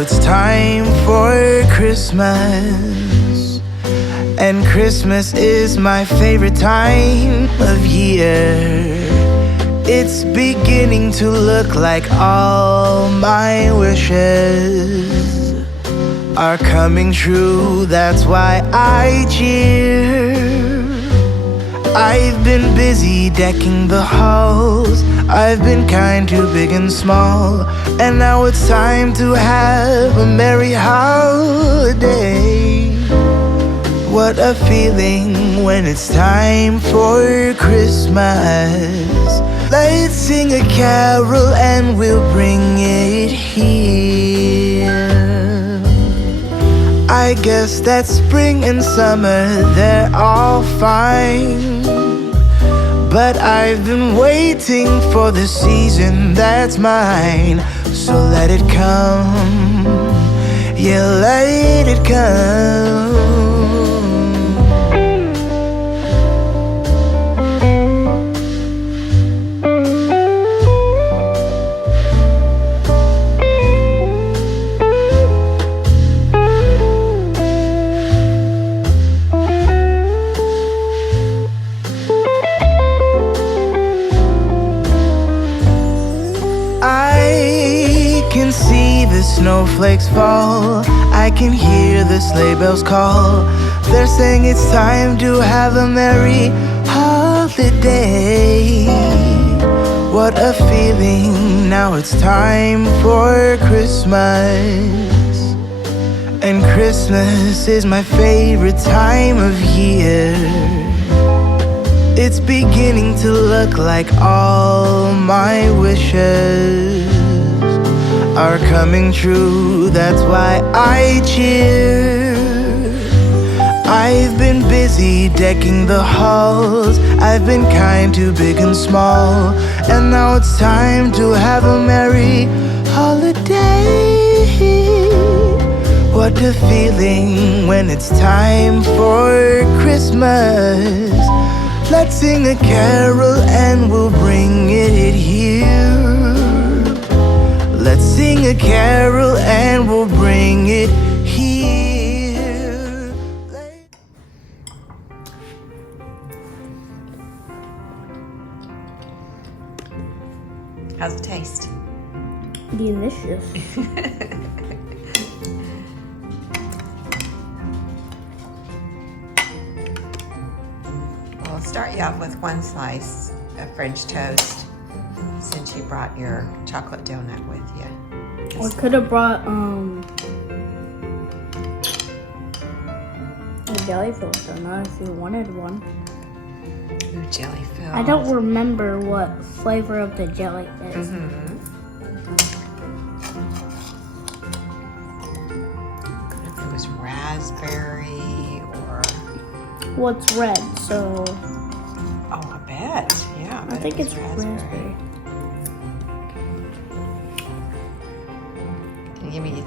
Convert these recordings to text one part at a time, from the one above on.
it's time for Christmas, and Christmas is my favorite time of year. It's beginning to look like all my wishes are coming true. That's why I cheer. I've been busy decking the halls. I've been kind to big and small, and now it's time to have a merry holiday. What a feeling when it's time for Christmas. Let's sing a carol and we'll bring it here. I guess that spring and summer, they're all fine, but I've been waiting for the season that's mine. So let it come, yeah, let it come. I can see the snowflakes fall. I can hear the sleigh bells call. They're saying it's time to have a merry holiday. What a feeling, now it's time for Christmas, and Christmas is my favorite time of year. It's beginning to look like all my wishes are coming true. That's why I cheer. I've been busy decking the halls. I've been kind to big and small, and now it's time to have a merry holiday. What a feeling when it's time for Christmas. Let's sing a carol and we'll bring it here. Let's sing a carol and we'll bring it here. How's it taste? Delicious. I'll start you off with one slice of French toast, since you brought your chocolate donut with you. I could have brought a jelly-filled donut if you wanted one. Ooh, jelly filled. I don't remember what flavor of the jelly is. If it was raspberry or... What's red? So Oh, I bet. Yeah, I think it's raspberry. Can you give me...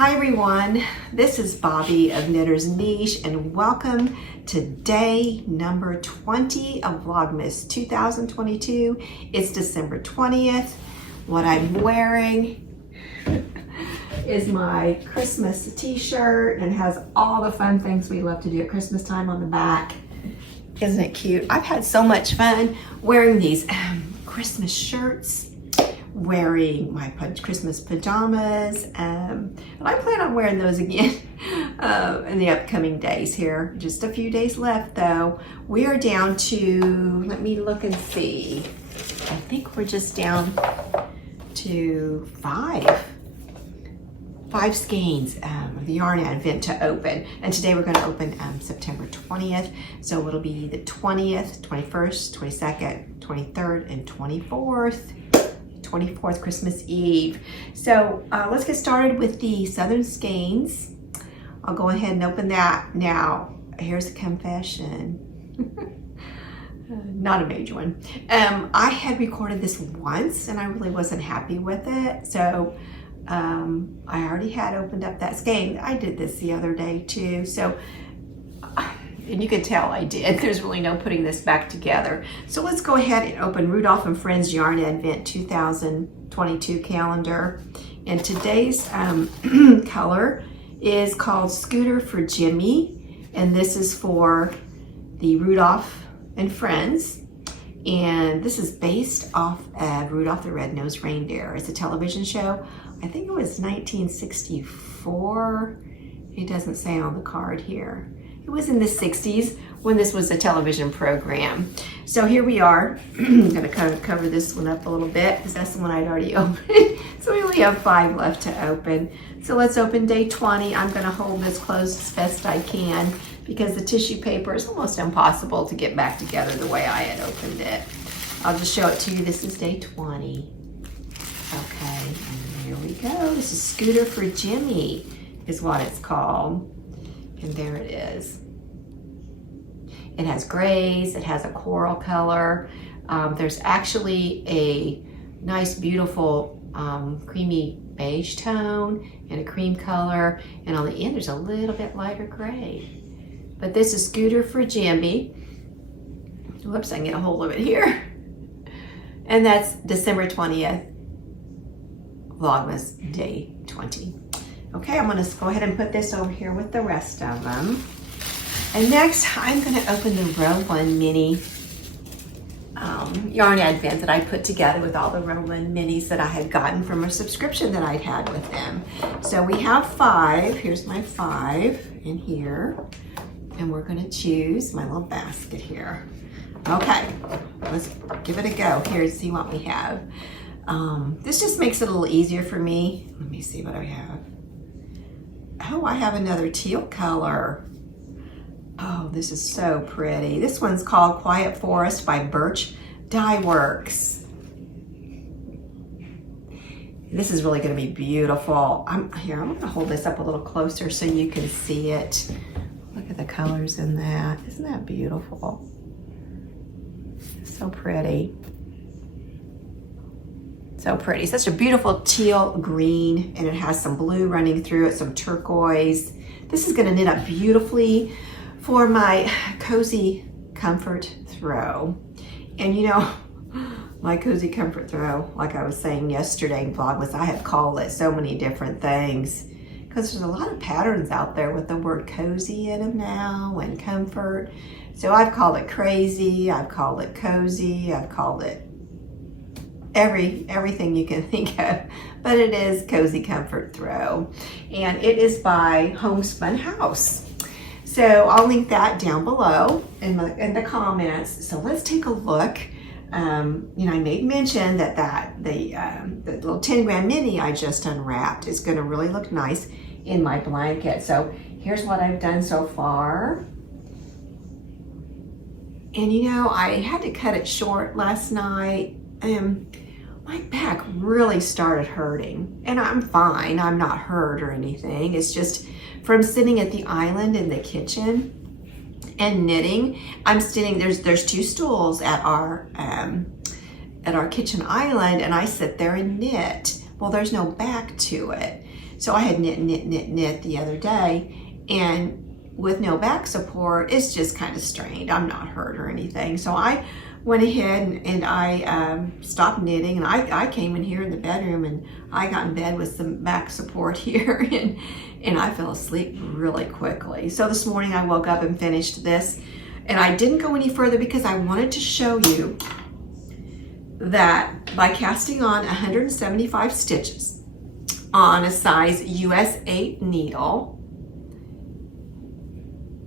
Hi everyone, this is Bobby of Knitter's Niche and welcome to day number 20 of Vlogmas 2022. It's December 20th. What I'm wearing is my Christmas t-shirt and has all the fun things we love to do at Christmas time on the back. Isn't it cute? I've had so much fun wearing these Christmas shirts, wearing my Christmas pajamas, and I plan on wearing those again in the upcoming days here. Just a few days left though. We are down to, let me look and see. I think we're just down to five skeins of the yarn advent to open. And today we're gonna open September 20th. So it'll be the 20th, 21st, 22nd, 23rd, and 24th. 24th, Christmas Eve. So let's get started with the Southern Skeins. I'll go ahead and open that now. Here's a confession. Not a major one. I had recorded this once and I really wasn't happy with it. So I already had opened up that skein. I did this the other day too. So, and you can tell I did. There's really no putting this back together. So let's go ahead and open Rudolph and Friends Yarn Advent 2022 calendar. And today's color is called Scooter for Jimmy. And this is for the Rudolph and Friends. And this is based off of Rudolph the Red-Nosed Reindeer. It's a television show. I think it was 1964. It doesn't say on the card here. It was in the 60s when this was a television program. So here we are. I'm gonna kind of cover this one up a little bit because that's the one I'd already opened. So we only have 5 left to open. So let's open day 20. I'm gonna hold this closed as best I can because the tissue paper is almost impossible to get back together the way I had opened it. I'll just show it to you. This is day 20. Okay, and here we go. This is Scooter for Jimmy is what it's called. And there it is. It has grays, it has a coral color. There's actually a nice, beautiful creamy beige tone and a cream color. And on the end, there's a little bit lighter gray. But this is Scooter for Jimmy. Whoops, I can get a hold of it here. And that's December 20th, Vlogmas day 20. Okay, I'm gonna go ahead and put this over here with the rest of them. And next, I'm gonna open the Row 1 Mini Yarn Advent that I put together with all the Row 1 Minis that I had gotten from a subscription that I'd had with them. So we have 5, here's my 5 in here. And we're gonna choose my little basket here. Okay, let's give it a go here and see what we have. This just makes it a little easier for me. Let me see what I have. Oh, I have another teal color. Oh, this is so pretty. This one's called Quiet Forest by Birch Dye Works. This is really gonna be beautiful. I'm gonna hold this up a little closer so you can see it. Look at the colors in that. Isn't that beautiful? So pretty. So pretty. Such a beautiful teal green, and it has some blue running through it, some turquoise. This is gonna knit up beautifully for my Cozy Comfort Throw. And you know, my Cozy Comfort Throw, like I was saying yesterday in Vlogmas, I have called it so many different things because there's a lot of patterns out there with the word cozy in them now and comfort. So I've called it crazy, I've called it cozy, I've called it everything you can think of, but it is Cozy Comfort Throw, and it is by Homespun House. So I'll link that down below in the comments. So let's take a look. You know, I made mention that the little 10-gram mini I just unwrapped is going to really look nice in my blanket. So here's what I've done so far. And you know, I had to cut it short last night. My back really started hurting, and I'm fine. I'm not hurt or anything. It's just from sitting at the island in the kitchen and knitting. I'm sitting, there's 2 stools at our kitchen island, and I sit there and knit Well, there's no back to it. So I had knit the other day, and with no back support, it's just kind of strained. I'm not hurt or anything. So I went ahead and I stopped knitting, and I came in here in the bedroom, and I got in bed with some back support here, and I fell asleep really quickly. So this morning I woke up and finished this, and I didn't go any further because I wanted to show you that by casting on 175 stitches on a size US 8 needle,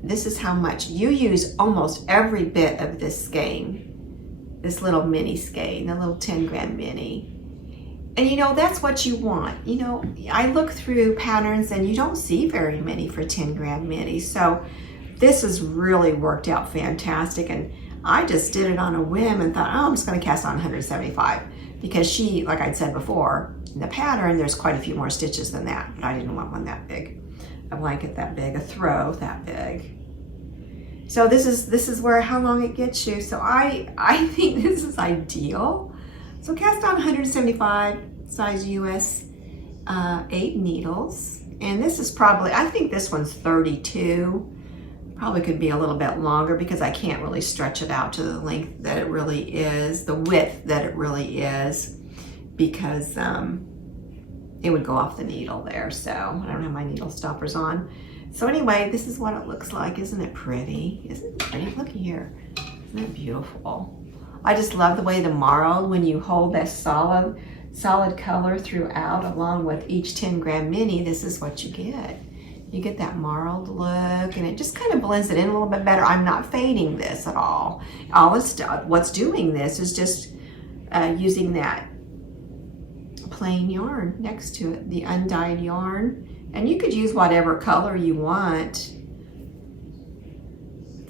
this is how much you use almost every bit of this skein, this little mini skein, the little 10 gram mini. And you know, that's what you want. You know, I look through patterns and you don't see very many for 10 gram mini. So this has really worked out fantastic. And I just did it on a whim and thought, oh, I'm just going to cast on 175 because she, like I'd said before, in the pattern, there's quite a few more stitches than that, but I didn't want one that big, a blanket that big, a throw that big. So this is where how long it gets you. So I think this is ideal. So cast on 175 size US 8 needles, and this is probably, I think this one's 32. Probably could be a little bit longer because I can't really stretch it out to the length that it really is, the width that it really is, because it would go off the needle there. So I don't have my needle stoppers on. So anyway, this is what it looks like. Isn't it pretty? Isn't it pretty? Look here. Isn't it beautiful? I just love the way the marled, when you hold that solid color throughout along with each 10 gram mini, this is what you get. You get that marled look, and it just kind of blends it in a little bit better. I'm not fading this at all. What's doing this is just using that plain yarn next to it, the undyed yarn. And you could use whatever color you want.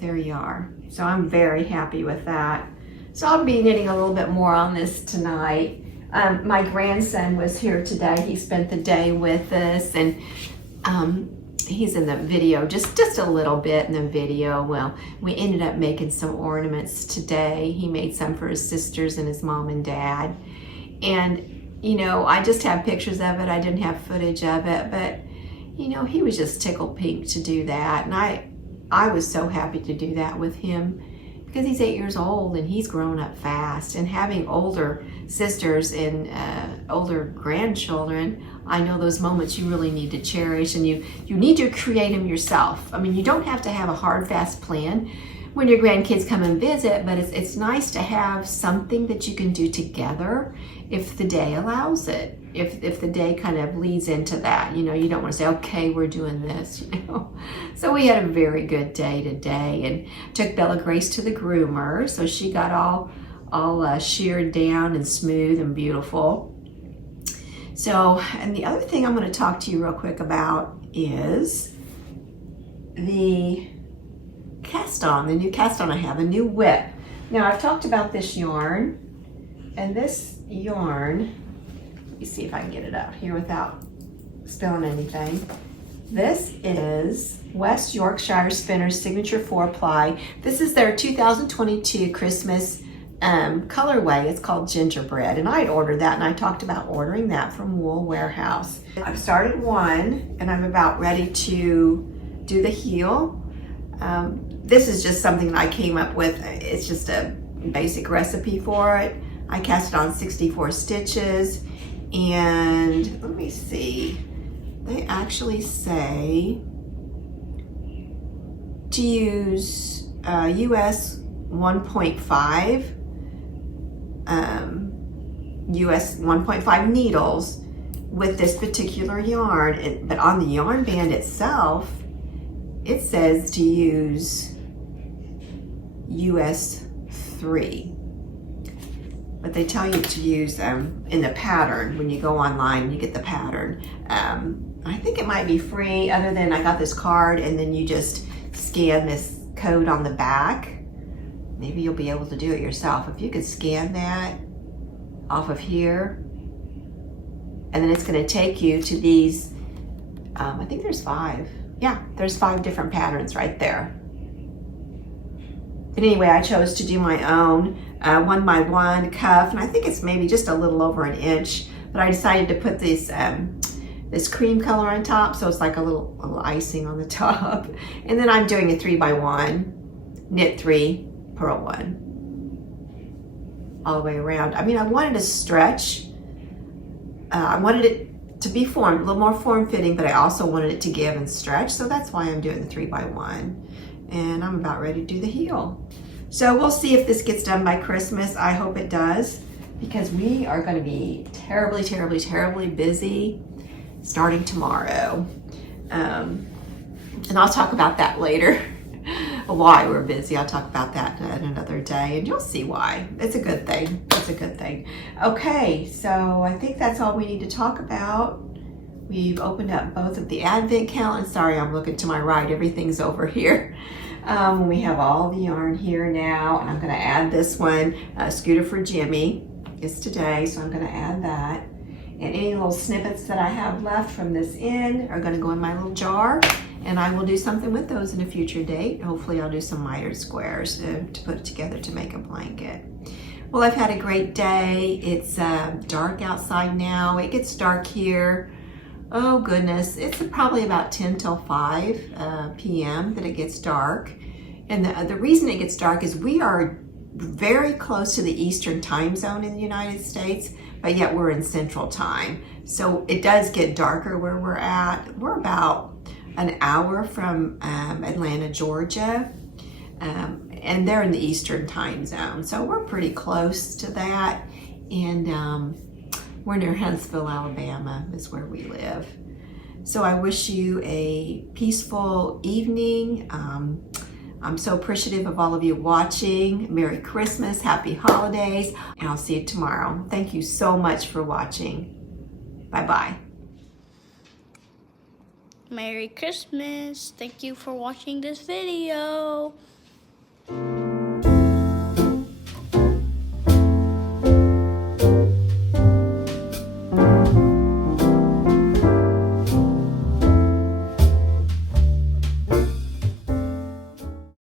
There you are. So I'm very happy with that. So I'll be knitting a little bit more on this tonight. My grandson was here today. He spent the day with us, and he's in the video, just a little bit in the video. Well, we ended up making some ornaments today. He made some for his sisters and his mom and dad. And, you know, I just have pictures of it. I didn't have footage of it, but, you know, he was just tickled pink to do that. And I was so happy to do that with him because he's 8 years old and he's grown up fast. And having older sisters and older grandchildren, I know those moments you really need to cherish, and you need to create them yourself. I mean, you don't have to have a hard, fast plan when your grandkids come and visit, but it's nice to have something that you can do together if the day allows it. If the day kind of leads into that, you know, you don't want to say, okay, we're doing this, you know. So we had a very good day today, and took Bella Grace to the groomer, so she got all sheared down and smooth and beautiful. So, and the other thing I'm going to talk to you real quick about is the cast on, the new cast on I have, a new whip. Now I've talked about this yarn, and this yarn, let me see if I can get it out here without spilling anything. This is West Yorkshire Spinners Signature 4-ply. This is their 2022 Christmas colorway. It's called Gingerbread, and I'd ordered that, and I talked about ordering that from Wool Warehouse. I've started one, and I'm about ready to do the heel. This is just something that I came up with. It's just a basic recipe for it. I cast it on 64 stitches, and let me see, they actually say to use US 1.5 US 1.5 needles with this particular yarn, but on the yarn band itself it says to use US 3, but they tell you to use in the pattern. When you go online, you get the pattern. I think it might be free, other than I got this card, and then you just scan this code on the back. Maybe you'll be able to do it yourself. If you could scan that off of here, and then it's going to take you to these, I think there's 5. Yeah, there's 5 different patterns right there. But anyway, I chose to do my own 1x1 cuff, and I think it's maybe just a little over an inch but I decided to put this this cream color on top, so it's like a little icing on the top. And then I'm doing a 3x1, knit 3, purl 1, all the way around. I mean, I wanted to stretch. I wanted it to be formed, a little more form-fitting, but I also wanted it to give and stretch, so that's why I'm doing the 3x1. And I'm about ready to do the heel. So we'll see if this gets done by Christmas. I hope it does, because we are going to be terribly, terribly, terribly busy starting tomorrow. And I'll talk about that later. Why we're busy. I'll talk about that another day, and you'll see why. It's a good thing. It's a good thing. Okay, so I think that's all we need to talk about. We've opened up both of the advent calendars. Sorry, I'm looking to my right. Everything's over here. We have all the yarn here now, and I'm going to add this one. Scooter for Jimmy is today, so I'm going to add that. And any little snippets that I have left from this end are going to go in my little jar, and I will do something with those in a future date. Hopefully I'll do some mitered squares to put together to make a blanket. Well, I've had a great day. It's dark outside now. It gets dark here. Oh goodness, it's probably about 10 till 5 p.m. that it gets dark. And the reason it gets dark is we are very close to the Eastern time zone in the United States, but yet we're in Central time. So it does get darker where we're at. We're about an hour from Atlanta, Georgia, and they're in the Eastern time zone. So we're pretty close to that. And we're near Huntsville, Alabama is where we live. So I wish you a peaceful evening. I'm so appreciative of all of you watching. Merry Christmas, Happy Holidays, and I'll see you tomorrow. Thank you so much for watching. Bye-bye. Merry Christmas. Thank you for watching this video.